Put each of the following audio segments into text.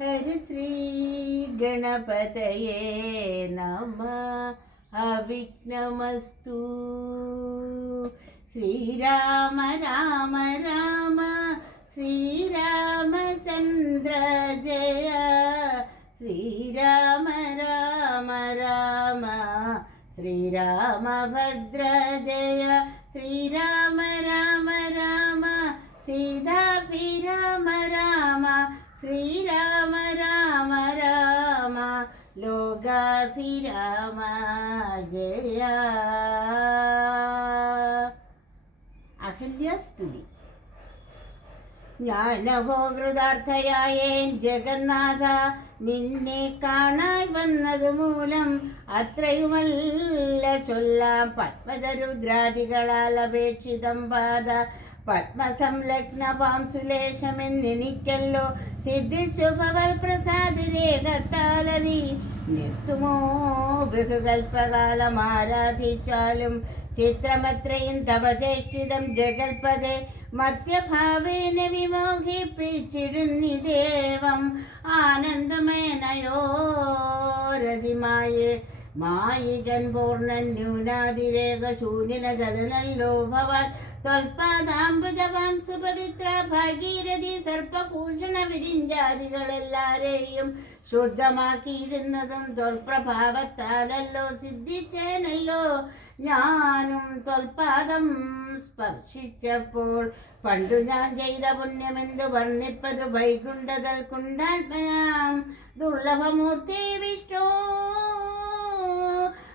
ഹരിശ്രീ ഗണപതയേ നമ. അവിഘ്നമസ്തു. ശ്രീരാമ രാമ രാമ ശ്രീരാമചന്ദ്ര ജയ. ശ്രീരാമ രാമ രാമ ശ്രീരാമഭദ്ര ജയ. ശ്രീരാമ രാമ രാമ സീതാഭിരാമ രാമ. ശ്രീരാമ രാമ രാമ ലോകാഭിരാമ ജയ. അഹല്യാസ്തുതി. ജ്ഞാനവോ കൃതാർത്ഥയായേൻ ജഗന്നാഥ, നിന്നെ കാണാൻ വന്നതു മൂലം അത്രയുമല്ല ചൊല്ലാം. പത്മജരുദ്രാദികളാൽ അപേക്ഷിതം പാദ പത്മസംലഗ്ന പാംസുലേശമെന്നെനിക്കല്ലോ സിദ്ധിച്ചു ഭവൽ പ്രസാദിരേഖത്താലതി. നിർത്തുമോ ബഹുകൽപ്പകാലം ആരാധിച്ചാലും ചിത്രമത്രയും തവചേഷ്ടിതം ജഗൽപദേ. മധ്യഭാവേന വിമോഹിപ്പിച്ചിടുന്നി ദേവം ആനന്ദമേനയോരതിമായേ. മായികൻ പൂർണ്ണൻ ന്യൂനാതിരേഖ ശൂന്യന ചലനല്ലോ ഭവാൻ. ത്വൽപാദാംബുജവാം സുപവിത്ര ഭാഗീരഥി സർപ്പഭൂഷണ വിരിഞ്ചാദികളെല്ലാരെയും ശുദ്ധമാക്കിയിരുന്നതും ത്വൽപ്രഭാവത്താലല്ലോ. സിദ്ധിച്ചേനല്ലോ ഞാനും ത്വൽപാദം സ്പർശിച്ചപ്പോൾ. പണ്ടു ഞാൻ ചെയ്ത പുണ്യമെന്തു വർണ്ണിപ്പതു വൈകുണ്ഠതൽ കുണ്ടാത്മനാം ദുർലഭമൂർത്തി വിഷ്ണു.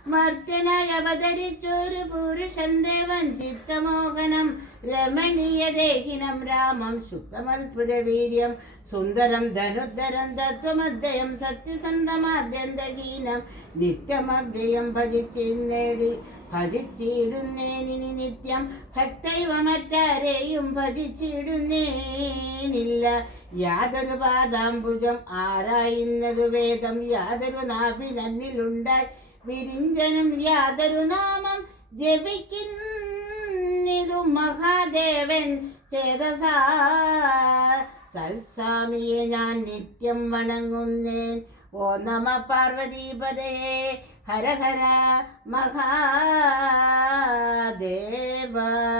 മർത്യനായി അവതരിച്ചൊരു പുരുഷൻ ദേവൻ ചിത്തമോഹനം രമണീയ ദേഹിനം രാമം. ശുദ്ധമത്ഭുതവീര്യം സുന്ദരം ധനുദ്ധരം തത്വമദ്വയം സത്യസന്ധമാദ്യന്തഹീനം. നിത്യമവ്യയം ഭജിച്ചിടുന്നേനിനി നിത്യം. ഭക്തൈവ മറ്റാരെയും ഭജിച്ചിടുന്നേനില്ല. യാതൊരു പാദാംബുജം ആരായുന്നതു വേദം. യാതൊരു നാഭി നന്നിലുണ്ടായി വിരിഞ്ചനും. യാതൊരു നാമം ജപിക്കുന്നിതു മഹാദേവൻ ചേതസാ. തൽസ്വാമിയെ ഞാൻ നിത്യം വണങ്ങുന്നേൻ. ഓ നമ പാർവതീപദേ ഹര ഹര മഹാദേവ.